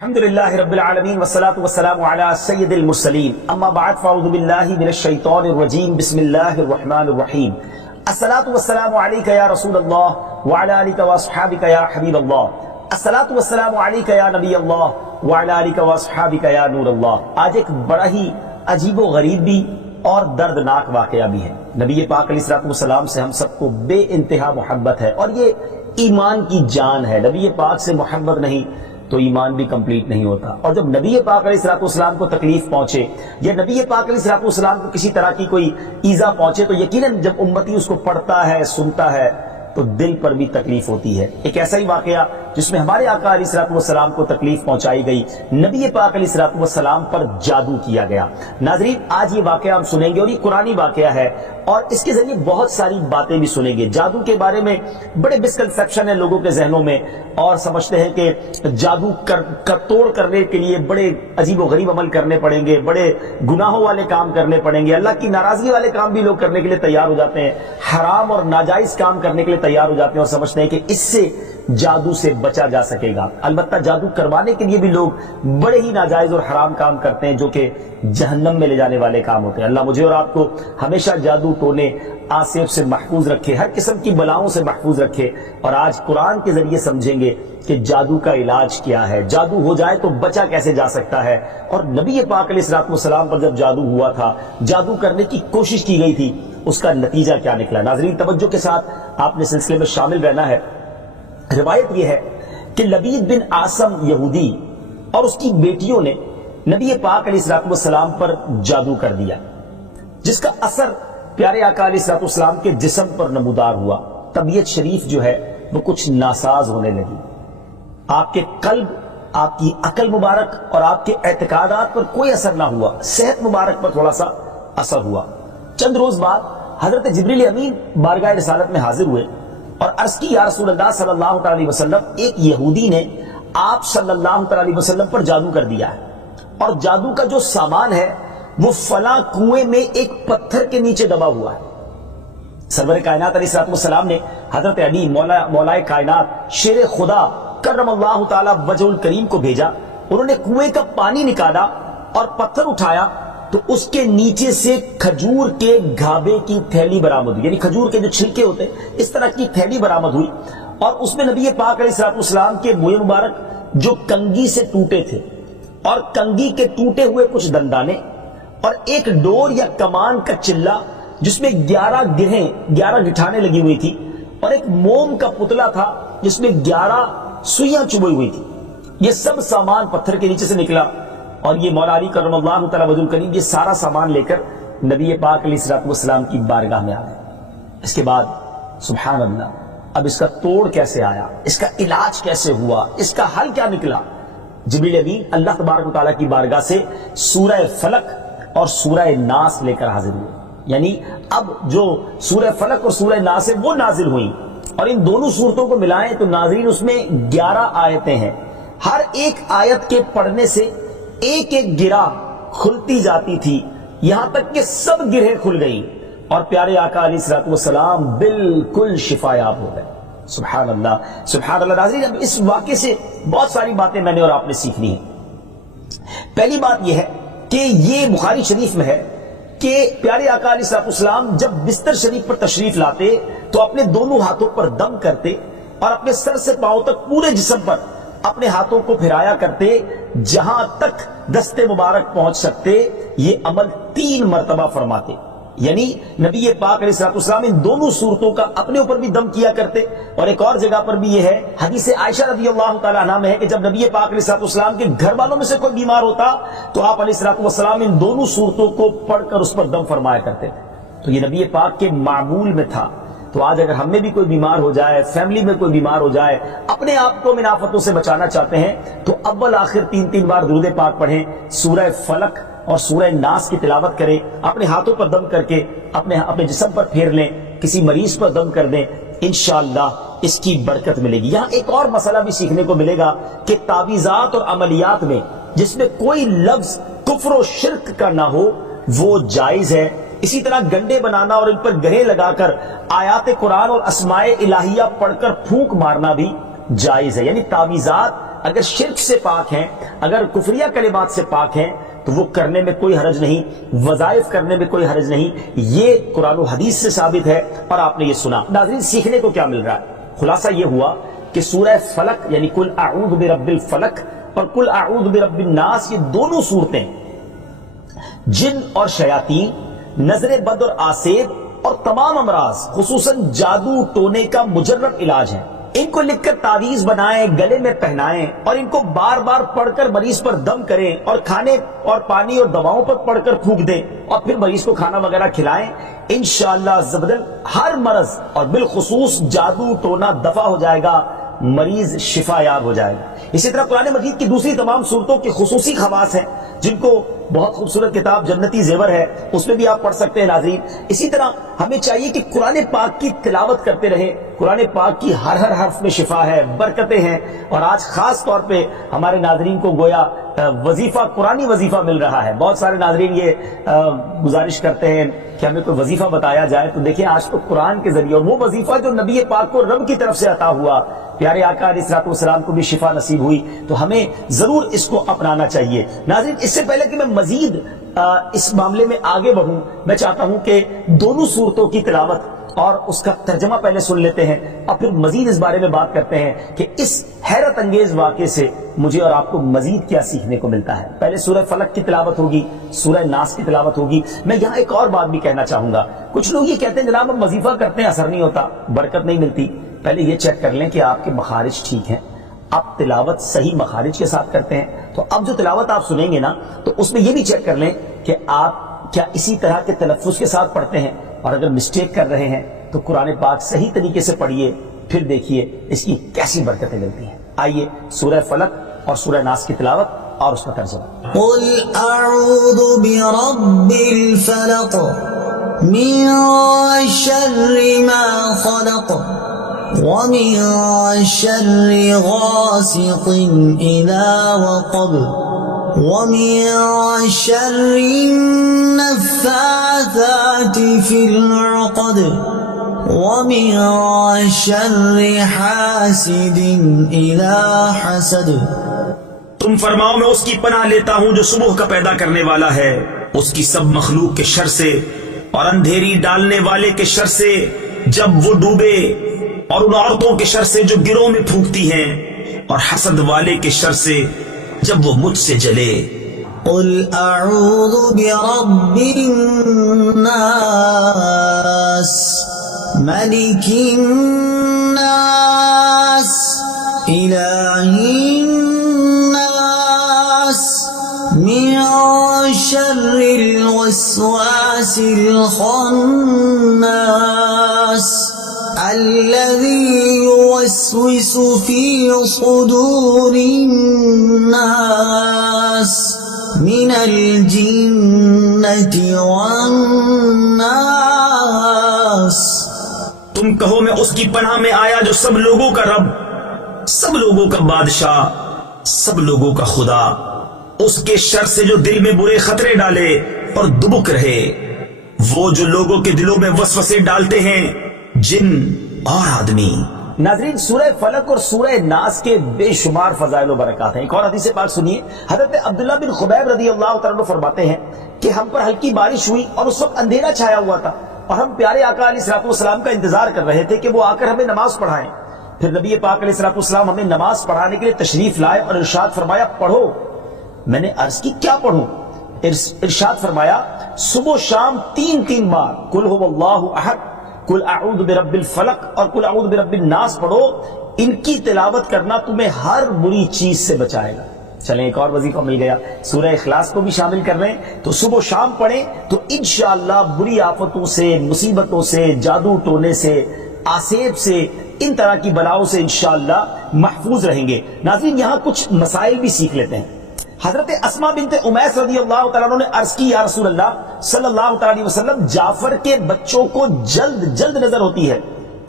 الحمد للہ رب العالمین والصلاة والسلام علی سید المرسلین اما بعد فاعوذ باللہ من الشیطان الرجیم بسم اللہ الرحمن الرحیم الصلاة والسلام علیک یا رسول اللہ وعلی آلک واصحابک یا حبیب اللہ الصلاة والسلام علیک یا نبی اللہ وعلی آلک واصحابک یا نور اللہ۔ آج ایک بڑا ہی عجیب و غریب بھی اور دردناک واقعہ بھی ہے۔ نبی پاک علیہ السلام سے ہم سب کو بے انتہا محبت ہے اور یہ ایمان کی جان ہے۔ نبی پاک سے محبت نہیں تو ایمان بھی کمپلیٹ نہیں ہوتا، اور جب نبی پاک علیہ السلام کو تکلیف پہنچے یا نبی پاک علیہ السلام کو کسی طرح کی کوئی ایذا پہنچے تو یقیناً جب امتی اس کو پڑھتا ہے سنتا ہے تو دل پر بھی تکلیف ہوتی ہے۔ ایک ایسا ہی واقعہ جس میں ہمارے آقا علیہ السلام کو تکلیف پہنچائی گئی، نبی پاک علیہ السلام پر جادو کیا گیا۔ ناظرین، آج یہ واقعہ ہم سنیں گے اور یہ قرآنی واقعہ ہے اور اس کے ذریعے بہت ساری باتیں بھی سنیں گے۔ جادو کے بارے میں بڑے مسکنسیپشن ہیں لوگوں کے ذہنوں میں، اور سمجھتے ہیں کہ جادو توڑ کرنے کے لیے بڑے عجیب و غریب عمل کرنے پڑیں گے، بڑے گناہوں والے کام کرنے پڑیں گے، اللہ کی ناراضگی والے کام بھی لوگ کرنے کے لیے تیار ہو جاتے ہیں، حرام اور ناجائز کام کرنے کے لیے تیار ہو جاتے ہیں اور سمجھتے ہیں کہ اس سے جادو سے بچا جا سکے گا۔ البتہ جادو کروانے کے لیے بھی لوگ بڑے ہی ناجائز اور حرام کام کرتے ہیں جو کہ جہنم میں لے جانے والے کام ہوتے ہیں۔ اللہ مجھے اور آپ کو ہمیشہ جادو ٹونے آصف سے محفوظ رکھے، ہر قسم کی بلاؤں سے محفوظ رکھے، اور آج قرآن کے ذریعے سمجھیں گے کہ جادو کا علاج کیا ہے، جادو ہو جائے تو بچا کیسے جا سکتا ہے، اور نبی پاک علیہ السلام پر جب جادو ہوا تھا، جادو کرنے کی کوشش کی گئی تھی، اس کا نتیجہ کیا نکلا۔ ناظرین، توجہ کے ساتھ آپ نے سلسلے میں شامل رہنا ہے۔ روایت یہ ہے کہ لبید بن عاصم یہودی اور اس کی بیٹیوں نے نبی پاک علیہ السلام پر جادو کر دیا، جس کا اثر پیارے آقا علیہ السلام کے جسم پر نمودار ہوا۔ طبیعت شریف جو ہے وہ کچھ ناساز ہونے لگی، آپ کے قلب، آپ کی عقل مبارک اور آپ کے اعتقادات پر کوئی اثر نہ ہوا، صحت مبارک پر تھوڑا سا اثر ہوا۔ چند روز بعد حضرت جبریل امین بارگاہ رسالت میں حاضر ہوئے اور عرض کی، یا رسول اللہ صلی اللہ علیہ وسلم، ایک یہودی نے آپ صلی اللہ علیہ وسلم پر جادو کر دیا ہے، اور جادو کا جو سامان ہے وہ فلاں کنویں میں ایک پتھر کے نیچے دبا ہوا ہے۔ سرور کائنات علیہ السلام نے حضرت علی مولا کائنات شیر خدا کرم اللہ تعالی وجہ الکریم کو بھیجا۔ انہوں نے کنویں کا پانی نکالا اور پتھر اٹھایا تو اس کے نیچے سے کھجور کے گھابے کی تھیلی برآمد ہوئی، یعنی کھجور کے جو چھلکے ہوتے ہیں اس طرح کی تھیلی برآمد ہوئی، اور اس میں نبی پاک علیہ السلام کے منہ مبارک جو کنگھی سے ٹوٹے تھے، اور کنگھی کے ٹوٹے ہوئے کچھ دندانے، اور ایک ڈور یا کمان کا چلہ جس میں 11 گٹھانے لگی ہوئی تھی، اور ایک موم کا پتلا تھا جس میں 11 سوئیاں چبھی ہوئی تھی۔ یہ سب سامان پتھر کے نیچے سے نکلا، اور یہ مولا علی کرم اللہ تعالی وجہ الکریم یہ سارا سامان لے کر نبی پاک علیہ السلام کی بارگاہ میں آ گئے۔ اس کے بعد سبحان اللہ، اب اس کا توڑ کیسے آیا، اس کا علاج کیسے ہوا، اس کا حل کیا نکلا؟ جبریل امین اللہ تبارک و تعالیٰ کی بارگاہ سے سورہ فلق اور سورہ ناس لے کر حاضر ہوئے، یعنی اب جو سورہ فلق اور سورہ ناس ہے وہ نازل ہوئی، اور ان دونوں صورتوں کو ملائیں تو ناظرین اس میں 11 آیتیں ہیں۔ ہر ایک آیت کے پڑھنے سے ایک ایک گرہ کھلتی جاتی تھی، یہاں تک کہ سب گرہیں کھل گئی اور پیارے آقا علیہ السلام بالکل شفایاب ہو گئے۔ سبحان اللہ، سبحان اللہ۔ ناظرین، اب اس واقعے سے بہت ساری باتیں میں نے اور آپ نے سیکھنی ہیں۔ پہلی بات یہ ہے کہ یہ بخاری شریف میں ہے کہ پیارے آقا علیہ السلام جب بستر شریف پر تشریف لاتے تو اپنے دونوں ہاتھوں پر دم کرتے اور اپنے سر سے پاؤں تک پورے جسم پر اپنے ہاتھوں کو پھرایا کرتے، جہاں تک دست مبارک پہنچ سکتے یہ عمل 3 مرتبہ فرماتے، یعنی نبی پاک علیہ السلام ان دونوں صورتوں کا اپنے اوپر بھی دم کیا کرتے۔ اور ایک اور جگہ پر بھی یہ ہے، حدیث عائشہ رضی اللہ تعالیٰ عنہ میں ہے کہ جب نبی پاک علیہ السلام کے گھر والوں میں سے کوئی بیمار ہوتا تو آپ علیہ السلام ان دونوں صورتوں کو پڑھ کر اس پر دم فرمایا کرتے تھے۔ تو یہ نبی پاک کے معمول میں تھا۔ تو آج اگر ہم میں بھی کوئی بیمار ہو جائے، فیملی میں کوئی بیمار ہو جائے، اپنے آپ کو من آفتوں سے بچانا چاہتے ہیں تو اول آخر 3 بار درود پاک پڑھیں، سورہ فلق اور سورہ ناس کی تلاوت کریں، اپنے ہاتھوں پر دم کر کے اپنے جسم پر پھیر لیں، کسی مریض پر دم کر دیں، انشاءاللہ اس کی برکت ملے گی۔ یہاں ایک اور مسئلہ بھی سیکھنے کو ملے گا کہ تعویذات اور عملیات میں جس میں کوئی لفظ کفر و شرک کا نہ ہو وہ جائز ہے۔ اسی طرح گنڈے بنانا اور ان پر گرے لگا کر آیات قرآن اور اسماء الہیہ پڑھ کر پھونک مارنا بھی جائز ہے، یعنی تعویذات اگر شرک سے پاک ہیں، اگر کفریہ کلمات سے پاک ہیں تو وہ کرنے میں کوئی حرج نہیں، وظائف کرنے میں کوئی حرج نہیں، یہ قرآن و حدیث سے ثابت ہے اور آپ نے یہ سنا۔ ناظرین سیکھنے کو کیا مل رہا ہے؟ خلاصہ یہ ہوا کہ سورہ فلق یعنی قل اعوذ برب الفلق اور قل اعوذ برب الناس، یہ دونوں صورتیں جن اور شیاطین، نظر بد اور آسیب اور تمام امراض خصوصاً جادو ٹونے کا مجرب علاج ہیں۔ ان کو لکھ کر تعویذ بنائیں، گلے میں پہنائیں اور ان کو بار بار پڑھ کر مریض پر دم کریں اور کھانے اور پانی اور دواؤں پر پڑھ کر پھونک دیں اور پھر مریض کو کھانا وغیرہ کھلائیں، انشاءاللہ عز و جل ہر مرض اور بالخصوص جادو ٹونا دفع ہو جائے گا، مریض شفا یاب ہو جائے گا۔ اسی طرح قرآن مجید کی دوسری تمام صورتوں کی خصوصی خواص ہیں جن کو بہت خوبصورت کتاب جنتی زیور ہے اس میں بھی آپ پڑھ سکتے ہیں ناظرین۔ اسی طرح ہمیں چاہیے کہ قرآن پاک کی تلاوت کرتے رہیں، قرآن پاک کی ہر حرف میں شفا ہے، برکتیں ہیں، اور آج خاص طور پہ ہمارے ناظرین کو گویا وظیفہ، قرآنی وظیفہ مل رہا ہے۔ بہت سارے ناظرین یہ گزارش کرتے ہیں کہ ہمیں کوئی وظیفہ بتایا جائے، تو دیکھیں آج تو قرآن کے ذریعے، اور وہ وظیفہ جو نبی پاک کو رب کی طرف سے عطا ہوا، پیارے آقا علیہ الصلوۃ والسلام کو بھی شفا نصیب ہوئی، تو ہمیں ضرور اس کو اپنانا چاہیے۔ ناظرین اس سے پہلے کہ میں مزید اس معاملے میں آگے بڑھوں، میں چاہتا ہوں کہ دونوں صورتوں کی تلاوت اور اس کا ترجمہ پہلے سن لیتے ہیں اور پھر مزید اس بارے میں بات کرتے ہیں کہ اس حیرت انگیز واقعے سے مجھے اور آپ کو مزید کیا سیکھنے کو ملتا ہے۔ پہلے سورہ فلق کی تلاوت ہوگی، سورہ ناس کی تلاوت ہوگی۔ میں یہاں ایک اور بات بھی کہنا چاہوں گا، کچھ لوگ یہ کہتے ہیں جناب ہم وظیفہ کرتے ہیں اثر نہیں ہوتا، برکت نہیں ملتی۔ پہلے یہ چیک کر لیں کہ آپ کے مخارج ٹھیک ہیں، آپ تلاوت صحیح مخارج کے ساتھ کرتے ہیں۔ تو اب جو تلاوت آپ سنیں گے نا تو اس میں یہ بھی چیک کر لیں کہ آپ کیا اسی طرح کے تلفظ کے ساتھ پڑھتے ہیں، اور اگر مسٹیک کر رہے ہیں تو قرآن پاک صحیح طریقے سے پڑھیے، پھر دیکھیے اس کی کیسی برکتیں ملتی ہیں۔ آئیے سورہ فلق اور سورہ ناس کی تلاوت اور اس کا ترجمہ۔ قل اعوذ برب الفلق من شر ما خلق ومن شر غاسق اذا وقب ومن شر النفاثات في العقد ومن شر حاسد اذا حسد۔ تم فرماؤ میں اس کی پناہ لیتا ہوں جو صبح کا پیدا کرنے والا ہے، اس کی سب مخلوق کے شر سے اور اندھیری ڈالنے والے کے شر سے جب وہ ڈوبے، اور ان عورتوں کے شر سے جو گروہ میں پھونکتی ہیں، اور حسد والے کے شر سے جب وہ مجھ سے جلے۔ قل اعوذ برب الناس ملک الناس الہ الناس من شر الوسواس الخناس الذي يوسوس في صدور الناس من الجنة والناس۔ تم کہو میں اس کی پناہ میں آیا جو سب لوگوں کا رب، سب لوگوں کا بادشاہ، سب لوگوں کا خدا، اس کے شر سے جو دل میں برے خطرے ڈالے اور دبک رہے، وہ جو لوگوں کے دلوں میں وسوسے ڈالتے ہیں، جن اور آدمی۔ ناظرین سورہ فلق اور سورہ ناس کے بے شمار فضائل و برکات ہیں۔ ایک اور حدیث پاک سنیے، حضرت عبداللہ بن خبیب رضی اللہ تعالیٰ عنہ فرماتے ہیں کہ ہم پر ہلکی بارش ہوئی اور اس وقت اندھیرا چھایا ہوا تھا، اور ہم پیارے آقا علیہ الصلوۃ والسلام کا انتظار کر رہے تھے کہ وہ آ کر ہمیں نماز پڑھائیں۔ پھر نبی پاک علیہ الصلوۃ والسلام ہمیں نماز پڑھانے کے لیے تشریف لائے اور ارشاد فرمایا پڑھو۔ میں نے عرض کی کیا پڑھوں؟ ارشاد فرمایا صبح و شام 3 بار قل هو اللہ احد، قل اعوذ برب الفلق اور قل اعوذ برب الناس پڑھو، ان کی تلاوت کرنا تمہیں ہر بری چیز سے بچائے گا۔ چلیں ایک اور وظیفہ مل گیا، سورہ اخلاص کو بھی شامل کر رہے ہیں، تو صبح و شام پڑھیں تو انشاءاللہ بری آفتوں سے، مصیبتوں سے، جادو ٹونے سے، آسیب سے، ان طرح کی بلاؤں سے انشاءاللہ محفوظ رہیں گے۔ ناظرین یہاں کچھ مسائل بھی سیکھ لیتے ہیں۔ حضرت اسماء بنت امیس رضی اللہ تعالیٰ عنہ نے عرض کی یا رسول اللہ صلی اللہ تعالیٰ علیہ وسلم، جعفر کے بچوں کو جلد نظر ہوتی ہے،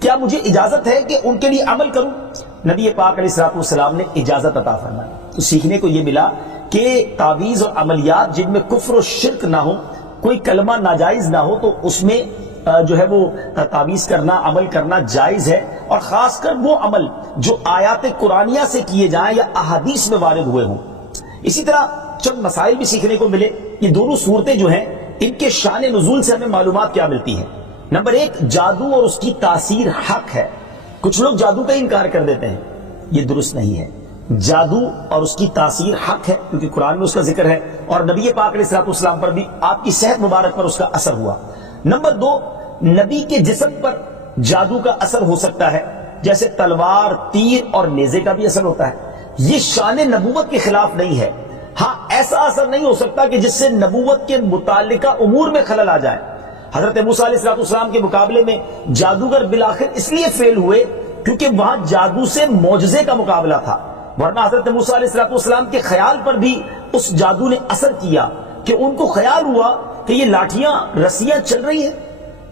کیا مجھے اجازت ہے کہ ان کے لیے عمل کروں؟ نبی پاک علیہ الصلوۃ والسلام نے اجازت عطا فرمائی۔ تو سیکھنے کو یہ ملا کہ تعویذ اور عملیات جن میں کفر و شرک نہ ہو، کوئی کلمہ ناجائز نہ ہو، تو اس میں جو ہے وہ تعویذ کرنا، عمل کرنا جائز ہے، اور خاص کر وہ عمل جو آیات قرآنیہ سے کیے جائیں یا احادیث میں وارد ہوئے ہوں۔ اسی طرح چند مسائل بھی سیکھنے کو ملے۔ یہ دونوں صورتیں جو ہیں ان کے شان نزول سے ہمیں معلومات کیا ملتی ہیں۔ نمبر ایک، جادو اور اس کی تاثیر حق ہے۔ کچھ لوگ جادو کا انکار کر دیتے ہیں، یہ درست نہیں ہے۔ جادو اور اس کی تاثیر حق ہے کیونکہ قرآن میں اس کا ذکر ہے، اور نبی پاک علیہ الصلوۃ والسلام پر بھی آپ کی صحت مبارک پر اس کا اثر ہوا۔ نمبر دو، نبی کے جسم پر جادو کا اثر ہو سکتا ہے، جیسے تلوار، تیر اور نیزے کا بھی اثر ہوتا ہے۔ یہ شان نبوت کے خلاف نہیں ہے۔ ہاں، ایسا اثر نہیں ہو سکتا کہ جس سے نبوت کے متعلقہ امور میں خلل آ جائے۔ حضرت موسیٰ علیہ الصلوۃ والسلام کے مقابلے میں جادوگر بالآخر اس لیے فیل ہوئے کیونکہ وہاں جادو سے معجزے کا مقابلہ تھا، ورنہ حضرت موسیٰ علیہ الصلوۃ والسلام کے خیال پر بھی اس جادو نے اثر کیا کہ ان کو خیال ہوا کہ یہ لاٹھیاں، رسیاں چل رہی ہیں۔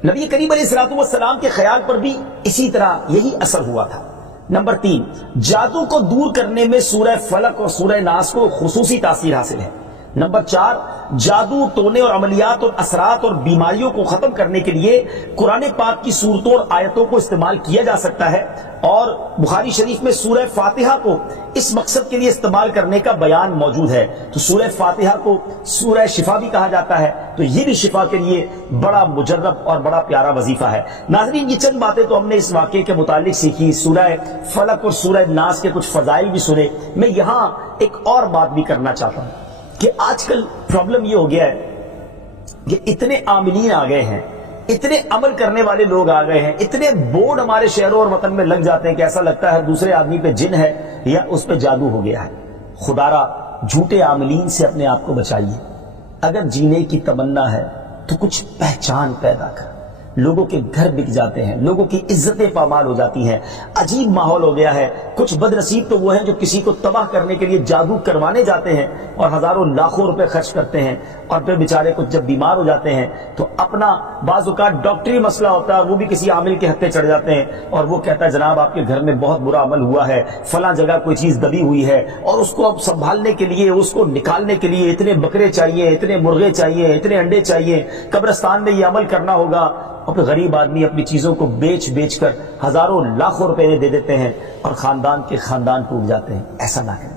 نبی کریم علیہ الصلوۃ والسلام کے خیال پر بھی اسی طرح یہی اثر ہوا تھا۔ نمبر تین، جادو کو دور کرنے میں سورہ فلق اور سورہ ناس کو خصوصی تاثیر حاصل ہے۔ نمبر چار، جادو، ٹونے اور عملیات اور اثرات اور بیماریوں کو ختم کرنے کے لیے قرآن پاک کی صورتوں اور آیتوں کو استعمال کیا جا سکتا ہے، اور بخاری شریف میں سورہ فاتحہ کو اس مقصد کے لیے استعمال کرنے کا بیان موجود ہے۔ تو سورہ فاتحہ کو سورہ شفا بھی کہا جاتا ہے، تو یہ بھی شفا کے لیے بڑا مجرب اور بڑا پیارا وظیفہ ہے۔ ناظرین، یہ چند باتیں تو ہم نے اس واقعے کے متعلق سیکھی، سورہ فلق اور سورہ ناس کے کچھ فضائل بھی سنے۔ میں یہاں ایک اور بات بھی کرنا چاہتا ہوں کہ آج کل پرابلم یہ ہو گیا ہے کہ اتنے عاملین آ گئے ہیں، اتنے عمل کرنے والے لوگ آ گئے ہیں، اتنے بورڈ ہمارے شہروں اور وطن میں لگ جاتے ہیں کہ ایسا لگتا ہے دوسرے آدمی پہ جن ہے یا اس پہ جادو ہو گیا ہے۔ خدا را جھوٹے عاملین سے اپنے آپ کو بچائیے۔ اگر جینے کی تمنا ہے تو کچھ پہچان پیدا کر۔ لوگوں کے گھر بک جاتے ہیں، لوگوں کی عزتیں پامال ہو جاتی ہیں، عجیب ماحول ہو گیا ہے۔ کچھ بد نصیب تو وہ ہیں جو کسی کو تباہ کرنے کے لیے جادو کروانے جاتے ہیں اور ہزاروں لاکھوں روپے خرچ کرتے ہیں، اور پھر بیچارے کچھ جب بیمار ہو جاتے ہیں تو اپنا بعض اوقات ڈاکٹری مسئلہ ہوتا ہے، وہ بھی کسی عامل کے ہتھے چڑھ جاتے ہیں اور وہ کہتا ہے جناب آپ کے گھر میں بہت برا عمل ہوا ہے، فلاں جگہ کوئی چیز دبی ہوئی ہے، اور اس کو اب سنبھالنے کے لیے، اس کو نکالنے کے لیے اتنے بکرے چاہیے، اتنے مرغے چاہیے، اتنے انڈے چاہیے، قبرستان میں یہ عمل کرنا ہوگا۔ اور غریب آدمی اپنی چیزوں کو بیچ کر ہزاروں لاکھوں روپے دے دیتے ہیں اور خاندان کے خاندان ٹوٹ جاتے ہیں۔ ایسا نہ کریں،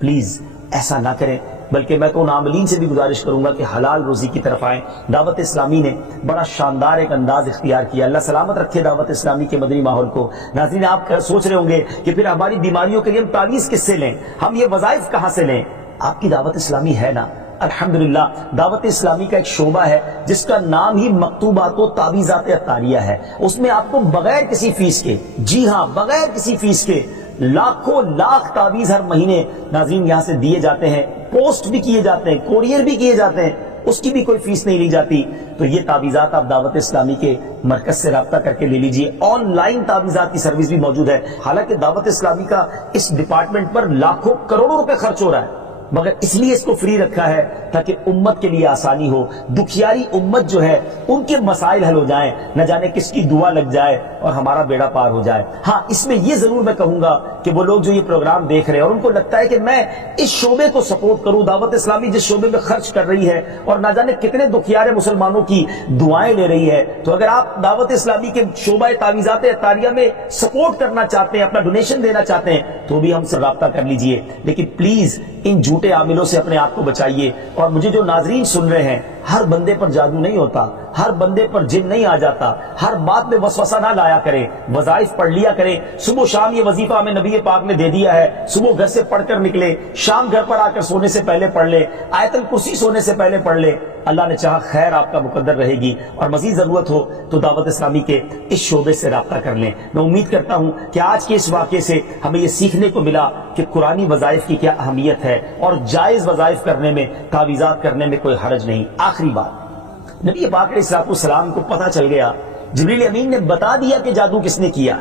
پلیز ایسا نہ کریں۔ بلکہ میں تو ان عاملین سے بھی گزارش کروں گا کہ حلال روزی کی طرف آئیں۔ دعوت اسلامی نے بڑا شاندار ایک انداز اختیار کیا، اللہ سلامت رکھے دعوت اسلامی کے مدنی ماحول کو۔ ناظرین، آپ سوچ رہے ہوں گے کہ پھر ہماری بیماریوں کے لیے ہم تعویذ کس سے لیں، ہم یہ وظائف کہاں سے لیں؟ آپ کی دعوت اسلامی ہے نا۔ الحمدللہ دعوت اسلامی کا ایک شعبہ ہے جس کا نام ہی مکتوبات و تعویذات عطاریہ ہے۔ اس میں آپ کو بغیر کسی فیس کے، جی ہاں بغیر کسی فیس کے، لاکھوں لاکھ تعویذ ہر مہینے ناظرین یہاں سے دیے جاتے ہیں، پوسٹ بھی کیے جاتے ہیں، کوریئر بھی کیے جاتے ہیں، اس کی بھی کوئی فیس نہیں لی جاتی۔ تو یہ تعویذات آپ دعوت اسلامی کے مرکز سے رابطہ کر کے لے لیجئے۔ آن لائن تعویذات کی سروس بھی موجود ہے۔ حالانکہ دعوت اسلامی کا اس ڈپارٹمنٹ پر لاکھوں کروڑوں روپے خرچ ہو رہا ہے، مگر اس لیے اس کو فری رکھا ہے تاکہ امت کے لیے آسانی ہو، دکھیاری امت جو ہے ان کے مسائل حل ہو جائیں، نہ جانے کس کی دعا لگ جائے اور ہمارا بیڑا پار ہو جائے۔ ہاں، اس میں یہ ضرور میں کہوں گا کہ وہ لوگ جو یہ پروگرام دیکھ رہے ہیں اور ان کو لگتا ہے کہ میں اس شعبے کو سپورٹ کروں، دعوت اسلامی جس شعبے میں خرچ کر رہی ہے اور نہ جانے کتنے دکھیارے مسلمانوں کی دعائیں لے رہی ہے، تو اگر آپ دعوت اسلامی کے شعبہ تعویذات عطاریہ میں سپورٹ کرنا چاہتے ہیں، اپنا ڈونیشن دینا چاہتے ہیں، تو بھی ہم سے رابطہ کر لیجئے۔ لیکن پلیز ان جھوٹے عاملوں سے اپنے آپ کو بچائیے۔ اور مجھے جو ناظرین سن رہے ہیں، ہر بندے پر جادو نہیں ہوتا، ہر بندے پر جن نہیں آ جاتا، ہر بات میں وسوسہ نہ لایا کریں، وظائف پڑھ لیا کریں۔ صبح و شام یہ وظیفہ ہمیں نبی پاک نے دے دیا ہے، صبح گھر سے پڑھ کر نکلے، شام گھر پر آ کر سونے سے پہلے پڑھ لے، آیت الکرسی سونے سے پہلے پڑھ لے۔ اللہ نے چاہا خیر آپ کا مقدر رہے گی، اور مزید ضرورت ہو تو دعوت اسلامی کے اس شعبے سے رابطہ کر لیں۔ میں امید کرتا ہوں کہ آج کے اس واقعے سے ہمیں یہ سیکھنے کو ملا کہ قرآنی وظائف کی کیا اہمیت ہے، اور جائز وظائف کرنے میں، تعویذات کرنے میں کوئی حرج نہیں۔ آخری بات، نبی پاک علیہ الصلوۃ والسلام کو پتہ چل گیا، جبریل امین نے بتا دیا کہ جادو کس نے کیا،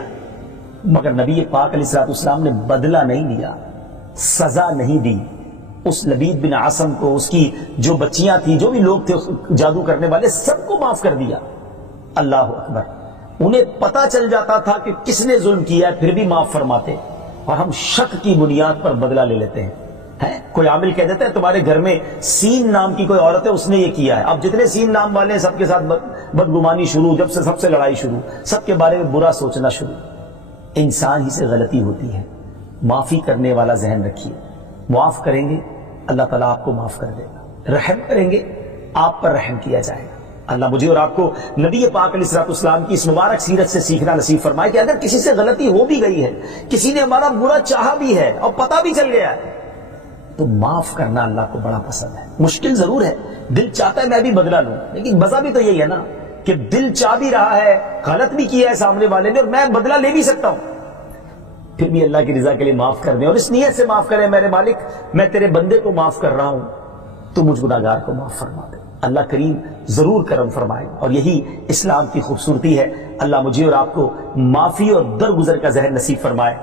مگر نبی پاک علیہ الصلوۃ والسلام نے بدلہ نہیں لیا، سزا نہیں دی۔ اس لبید بن عاصم کو، اس کی جو بچیاں تھیں، جو بھی لوگ تھے جادو کرنے والے، سب کو معاف کر دیا۔ اللہ اکبر! انہیں پتہ چل جاتا تھا کہ کس نے ظلم کیا ہے، پھر بھی معاف فرماتے، اور ہم شک کی بنیاد پر بدلہ لے لیتے ہیں۔ کوئی عامل کہہ دیتا ہے تمہارے گھر میں سین نام کی کوئی عورت ہے، اس نے یہ کیا ہے، اب جتنے سین نام والے ہیں سب کے ساتھ بدگمانی شروع، جب سے سب سے لڑائی شروع، سب کے بارے میں برا سوچنا شروع۔ انسان ہی سے غلطی ہوتی ہے. معافی کرنے والا ذہن رکھیے. معاف کریں گے اللہ تعالیٰ آپ کو معاف کر دے گا. رحم کریں گے آپ پر رحم کیا جائے گا. اللہ مجھے اور آپ کو نبی پاک علیہ الصلوۃ والسلام کی اس مبارک سیرت سے سیکھنا نصیب فرمائے کہ اگر کسی سے غلطی ہو بھی گئی ہے, کسی نے ہمارا برا چاہا بھی ہے اور پتہ بھی چل گیا ہے, تو معاف کرنا اللہ کو بڑا پسند ہے. مشکل ضرور ہے, دل چاہتا ہے میں بھی بدلہ لوں, لیکن مزہ بھی تو یہی ہے نا کہ دل چاہ بھی رہا ہے, غلط بھی کیا ہے سامنے والے نے, اور میں بدلہ لے بھی سکتا ہوں, پھر بھی اللہ کی رضا کے لیے معاف کر دیں اور اس نیت سے معاف کریں میرے مالک میں تیرے بندے کو معاف کر رہا ہوں, تو مجھ گناہگار کو معاف فرما دے. اللہ کریم ضرور کرم فرمائے, اور یہی اسلام کی خوبصورتی ہے. اللہ مجھے اور آپ کو معافی اور درگزر کا ذہن نصیب فرمائے.